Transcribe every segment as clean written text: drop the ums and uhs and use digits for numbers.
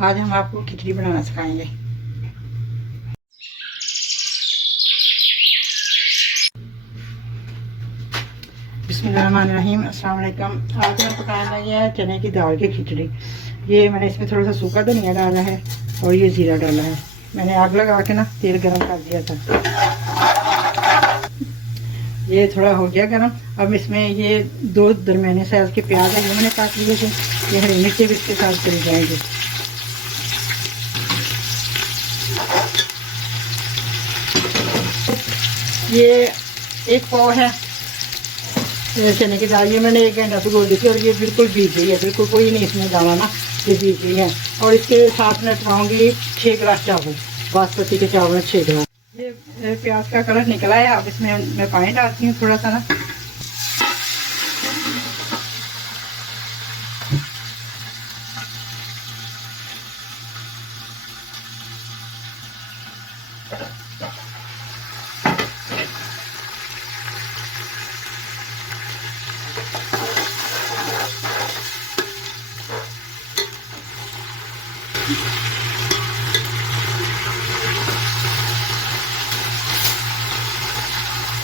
आज हम आपको खिचड़ी बनाना सिखाएंगे। बिस्मिल्लाहिर्रहमानिर्रहीम, अस्सलाम वालेकुम। आज हम पकाने लगे हैं चने की दाल की खिचड़ी। ये मैंने इसमें थोड़ा सा सूखा धनिया डाला है और ये जीरा डाला है। मैंने आग लगा के ना तेल गरम कर दिया था। ये थोड़ा हो गया गरम। अब इसमें ये 2 दरमियाने साइज के प्याज है, ये मैंने काट लिए थे। ये हरी मिर्ची भी इसके साथ चली जाएंगे। ये 1 पाव है चने की दाल, ये मैंने 1 घंटा भिगो दी थी और ये बिल्कुल भीग गई है, बिल्कुल कोई नहीं इसमें दाना ना, ये भीग गई है। और इसके साथ में बनाऊंगी 6 गिलास चावल, बासमती के चावल 6 गिलास। ये प्याज का कलर निकला है। अब इसमें मैं पानी डालती हूँ थोड़ा सा ना।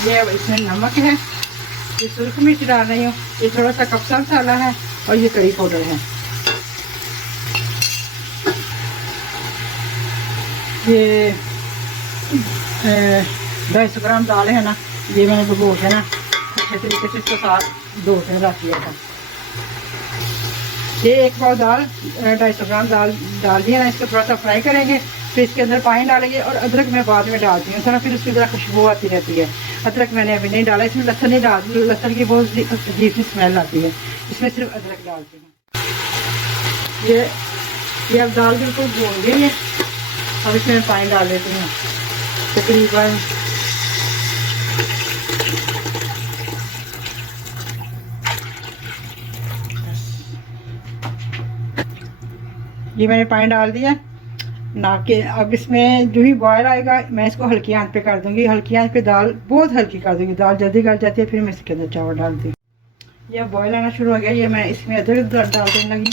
ये इसमें नमक है, ये सुर्ख मिर्च डाल रही हूँ, ये थोड़ा सा कपसा मसाला है और ये करी पाउडर है। ये 250 ग्राम दाल है ना, ये मैंने भिगो के ना अच्छे तरीके से इसको साथ धो के रख दिया था। ये 1 पाव दाल 250 ग्राम दाल डाल दिया ना, इसको थोड़ा सा फ्राई करेंगे, फिर इसके अंदर पानी डालेंगे और अदरक मैं बाद में डालती हूँ थोड़ा, फिर उसकी ज़रा खुशबू आती रहती है। अदरक मैंने अभी नहीं डाला, इसमें लहसुन नहीं डाल, लहसुन की बहुत अजीब सी स्मेल आती है, इसमें सिर्फ अदरक डालती हूँ। ये अब दाल बिल्कुल भून गई है। अब इसमें पानी डाल देती हूँ तकरीबन ये मैंने पानी डाल दिया ना के। अब इसमें जो ही बॉयल आएगा मैं इसको हल्की आंच पे कर दूंगी, हल्की आंच पे दाल बहुत हल्की कर दूंगी, दाल जल्दी गल जाती है, फिर मैं इसके अंदर चावल डालती हूँ। ये बॉयल आना शुरू हो गया, ये मैं इसमें अदरक डाल देने लगी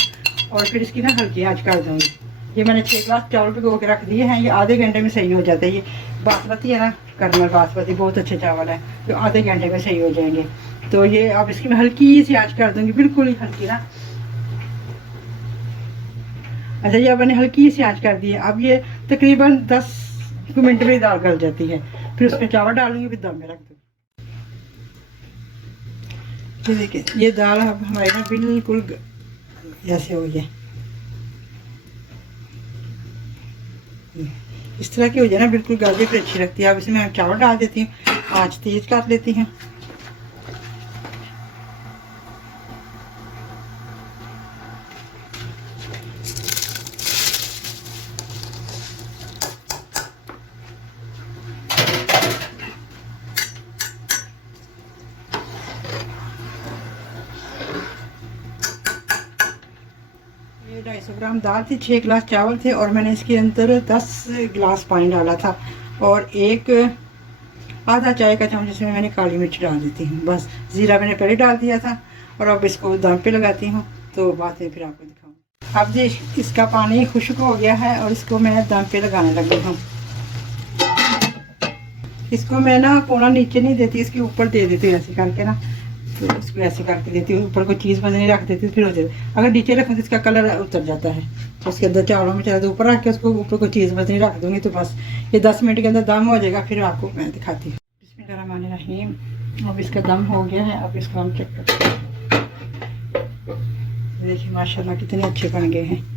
और फिर इसकी ना हल्की आंच कर दूंगी। ये मैंने 6 गिलास चावल भिगो के रख दिए हैं, ये आधे घंटे में सही हो जाता है। ये बासमती है ना, कर्नल बासमती बहुत अच्छे चावल है, तो आधे घंटे में सही हो जाएंगे। तो ये अब इसकी मैं हल्की सी आंच कर दूंगी, बिल्कुल ही हल्की ना। अच्छा, ये मैंने हल्की सी आंच कर दी है। अब ये तकरीबन 10 मिनट में दाल गल जाती है, फिर उसमें चावल डालूंगी, फिर दम में रख दूँगी। ये देखिए, ये दाल अब हमारी ना बिल्कुल ऐसे हो गई, इस तरह की हो जाए ना, बिल्कुल गल जाए फिर अच्छी लगती है। अब इसमें मैं चावल डाल देती हूँ, आंच तेज कर लेती हूँ। ये 250 ग्राम दाल थी, 6 गिलास चावल थे और मैंने इसके अंदर 10 गिलास पानी डाला था और एक आधा चाय का चम्मच इसमें मैंने काली मिर्च डाल देती हूँ। बस जीरा मैंने पहले डाल दिया था और अब इसको दम पे लगाती हूँ, तो बात है फिर आपको दिखाऊँ। अब ये इसका पानी खुश्क हो गया है और इसको मैं दम पे लगाने लगी हूँ। इसको मैं ना कोना नीचे नहीं देती, इसके ऊपर दे देती हूँ ऐसे करके ना, तो इसको ऐसे करके देती हूँ, ऊपर कोई चीज़ बंद नहीं रख देती, फिर हो जाए। अगर नीचे रखूँ तो इसका कलर उतर जाता है, तो उसके अंदर चावलों में चला, तो ऊपर रख के उसको ऊपर कोई चीज़ बंद नहीं रख दूँगी, तो बस ये 10 मिनट के अंदर दम हो जाएगा, फिर आपको मैं दिखाती हूँ। बिस्मिल्लाहिर्रहमानिर्रहीम, अब इसका दम हो गया है। अब इसको हम चेक करते हैं। देखिए माशाल्लाह कितने अच्छे बन गए हैं।